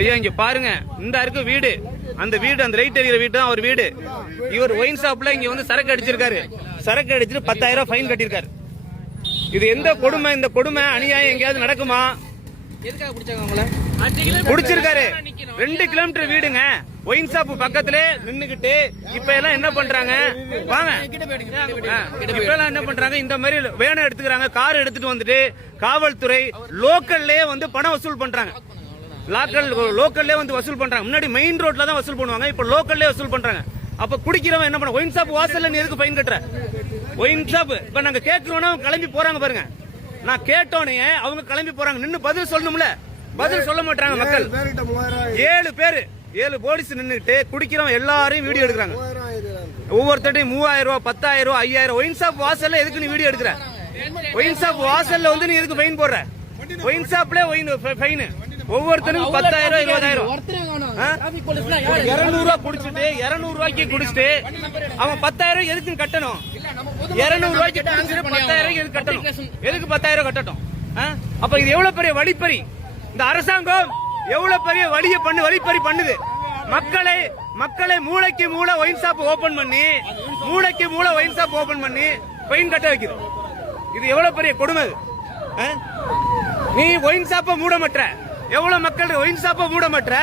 ஐயா இங்க பாருங்க இந்த இருக்கு வீடு அந்த வீடு அந்த ரைட் எரியிற வீடு தான் அவர் வீடு இவர் ஒயின் ஷாப்ல இங்க வந்து சரக்கு அடிச்சிருக்காரு சரக்கு அடிச்சிட்டு பத்தாயிரம் ரூபாய் ஃபைன் கட்டியிருக்காரு இது எந்த கொடுமை இந்த கொடுமை அநியாயம் எங்கேயாவது நடக்குமா எதுக்காக பிடிச்சாங்க பிடிச்சிருக்காரு ரெண்டு கிலோமீட்டர் வீடுங்க ஒயின் ஷாப் பக்கத்துல நின்னுகிட்டு இப்ப எல்லாம் என்ன பண்றாங்க வாங்க இப்ப எல்லாம் என்ன பண்றாங்க இந்த மாதிரி வேனை எடுத்துக்கிறாங்க கார் எடுத்துட்டு வந்துட்டு காவல்துறை லோக்கல்லே வந்து பணம் வசூல் பண்றாங்க லாக்கல் லோக்கல்லே வந்து வசூல் பண்றாங்க முன்னாடி மெயின் ரோட்ல தான் வசூல் பண்ணுவாங்க இப்ப லோக்கல்லே வசூல் பண்றாங்க அப்ப குடிக்கிறவன் என்ன பண்ண ஒயின் ஷாப் வாசல்ல நீ எதுக்கு ஃபைன் கட்டுற ஒயின் ஷாப் இப்ப நாங்க கேட்கிறோம்னா கிளம்பி போறாங்க பாருங்க நான் கேட்டோன்னே அவங்க கிளம்பி போறாங்க நின்னு பதில் சொல்லணும்ல பதில் சொல்ல மாட்டாங்க மக்கள் ஏழு பேரு ஏழு போலீஸ் நின்றுட்டு குடிக்கிறவன் எல்லாரையும் வீடியோ எடுக்கிறாங்க ஒவ்வொருத்தட்டையும் மூவாயிரம் ரூபா பத்தாயிரம் ரூபா ஐயாயிரம் ஒயின் ஷாப் வாசல்ல எதுக்கு நீ வீடியோ எடுக்கிற ஒயின் ஷாப் வாசல்ல வந்து நீ எதுக்கு ஃபைன் போடுற ஒயின் ஷாப்ல ஒயின் ஃபைனு ஒவ்வொருத்தனுக்கும் பத்தாயிரம் இருபதாயிரம் இருநூறு ரூபா குடிச்சிட்டு இருநூறு ரூபாய்க்கு குடிச்சிட்டு அவன் பத்தாயிரம் எதுக்கு கட்டணும் இருநூறு ரூபாய்க்கு குடிச்சிட்டு பத்தாயிரம் எதுக்கு கட்டணும் எதுக்கு பத்தாயிரம் கட்டட்டும் அப்ப இது எவ்வளவு பெரிய வழிப்பறி இந்த அரசாங்கம் எவ்வளவு பெரிய வழியை பண்ணு வழிப்பறி பண்ணுது மக்களை மக்களை மூளைக்கு மூளை ஒயின் ஷாப் ஓபன் பண்ணி மூளைக்கு மூளை ஒயின் ஷாப் ஓபன் பண்ணி பெயின் கட்ட வைக்கிறோம் இது எவ்வளவு பெரிய கொடுமை நீ ஒயின் ஷாப்பை மூட மாட்ட எவ்வளவு மக்கள் ஒயின் ஷாப்பை மூட மாட்ட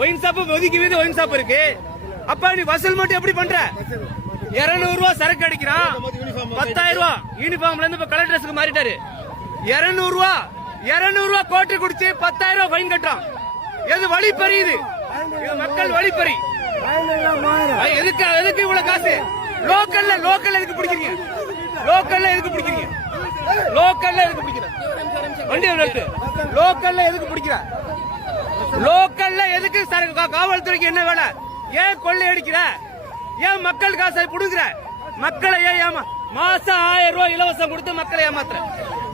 ஒயின் ஷாப்பு ஒதுக்கி வீது ஒயின் ஷாப் இருக்கு அப்ப நீ வசூல் மட்டும் எப்படி பண்ற இருநூறு ரூபா சரக்கு அடிக்கிறான் பத்தாயிரம் ரூபா யூனிஃபார்ம்ல இருந்து இப்ப கலர் ட்ரெஸ்க்கு மாறிட்டாரு இருநூறு ரூபா இருநூறு ரூபா கோட்டு குடிச்சு பத்தாயிரம் ரூபா ஃபைன் கட்டுறான் எது வழி பெரியுது மக்கள் வழி பெறி எதுக்கு எதுக்கு இவ்வளவு காசு லோக்கல்ல லோக்கல்ல எதுக்கு பிடிக்கிறீங்க லோக்கல்ல எதுக்கு பிடிக்கிறீங்க லோக்கல்ல எதுக்கு பிடிக்கிற வண்டி நிறுத்து லோக்கல்ல எதுக்கு பிடிக்கிற லோக்கல்ல எதுக்கு காவல்துறைக்கு என்ன வேலை ஏன் கொள்ளை அடிக்கிற ஏன் மக்கள் காசை புடுங்குற மக்களை ஏன் ஏமா மாசம் ஆயிரம் ரூபாய் இலவசம் கொடுத்து மக்களை ஏமாத்துற